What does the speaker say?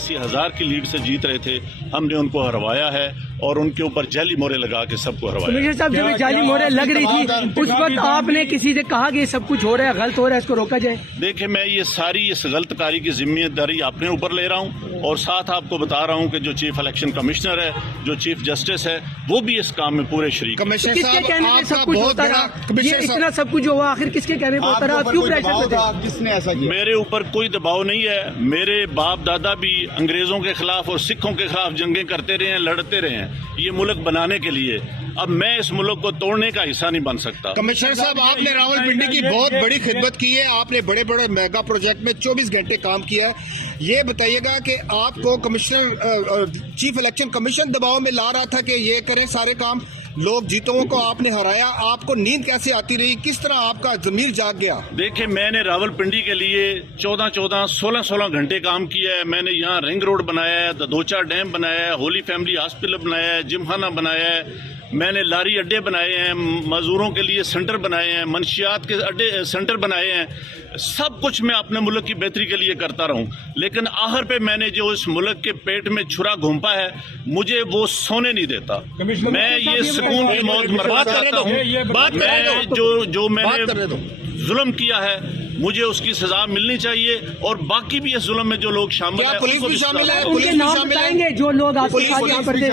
86,000 की लीड से जीत रहे थे, हमने उनको हरवाया है और उनके ऊपर जाली मोहरें लगा के सबको हरवाया। कमिश्नर साहब, जब जाली मोहरें लग रही थी उस वक्त आपने किसी से कहा कि ये सब कुछ हो रहा है, गलत हो रहा है, इसको रोका जाए? देखिए, मैं ये सारी इस गलत कारी की जिम्मेदारी अपने ऊपर ले रहा हूँ और साथ आपको बता रहा हूँ कि जो चीफ इलेक्शन कमिश्नर है, जो चीफ जस्टिस है, वो भी इस काम में पूरे शरीक। कमिश्नर किसके साहब, कहने पे सब कुछ होता रहा? ये इतना सब कुछ जो हुआ आखिर किसके कहने पे होता रहा? आप क्यों प्रेशर में थे? किसने ऐसा किया? मेरे ऊपर कोई दबाव नहीं है। मेरे बाप दादा भी अंग्रेजों के खिलाफ और सिखों के खिलाफ जंगें करते रहे हैं, लड़ते रहे हैं ये मुल्क बनाने के लिए। अब मैं इस मुल्क को तोड़ने का हिस्सा नहीं बन सकता। कमिश्नर साहब, आपने रावलपिंडी की बहुत बड़ी खिदमत की है, आपने बड़े बड़े मेगा प्रोजेक्ट में 24 घंटे काम किया है। ये बताइएगा कि आपको कमिश्नर चीफ इलेक्शन कमीशन दबाव में ला रहा था कि ये करें सारे काम, लोग जीतों को आपने हराया, आपको नींद कैसे आती रही, किस तरह आपका ज़मीर जाग गया? देखिए, मैंने रावलपिंडी के लिए 14-14, 16-16 घंटे काम किया है। मैंने यहाँ रिंग रोड बनाया है, ददोचा डैम बनाया है, होली फैमिली हॉस्पिटल बनाया है, जिमखाना बनाया है, मैंने लारी अड्डे बनाए हैं, मजदूरों के लिए सेंटर बनाए हैं, मंशियात के अड्डे सेंटर बनाए हैं। सब कुछ मैं अपने मुल्क की बेहतरी के लिए करता रहूं, लेकिन आखिर पे मैंने जो इस मुल्क के पेट में छुरा घोंपा है, मुझे वो सोने नहीं देता। मैं ये सुकून की मौत मरना चाहता हूँ। मैं जो मैंने जुल्म किया है, मुझे उसकी सजा मिलनी चाहिए और बाकी भी इस जुल्म में जो लोग शामिल हैं, पुलिस भी शामिल है? उनके नाम बताएंगे जो लोग आपके साथ यहाँ पर थे?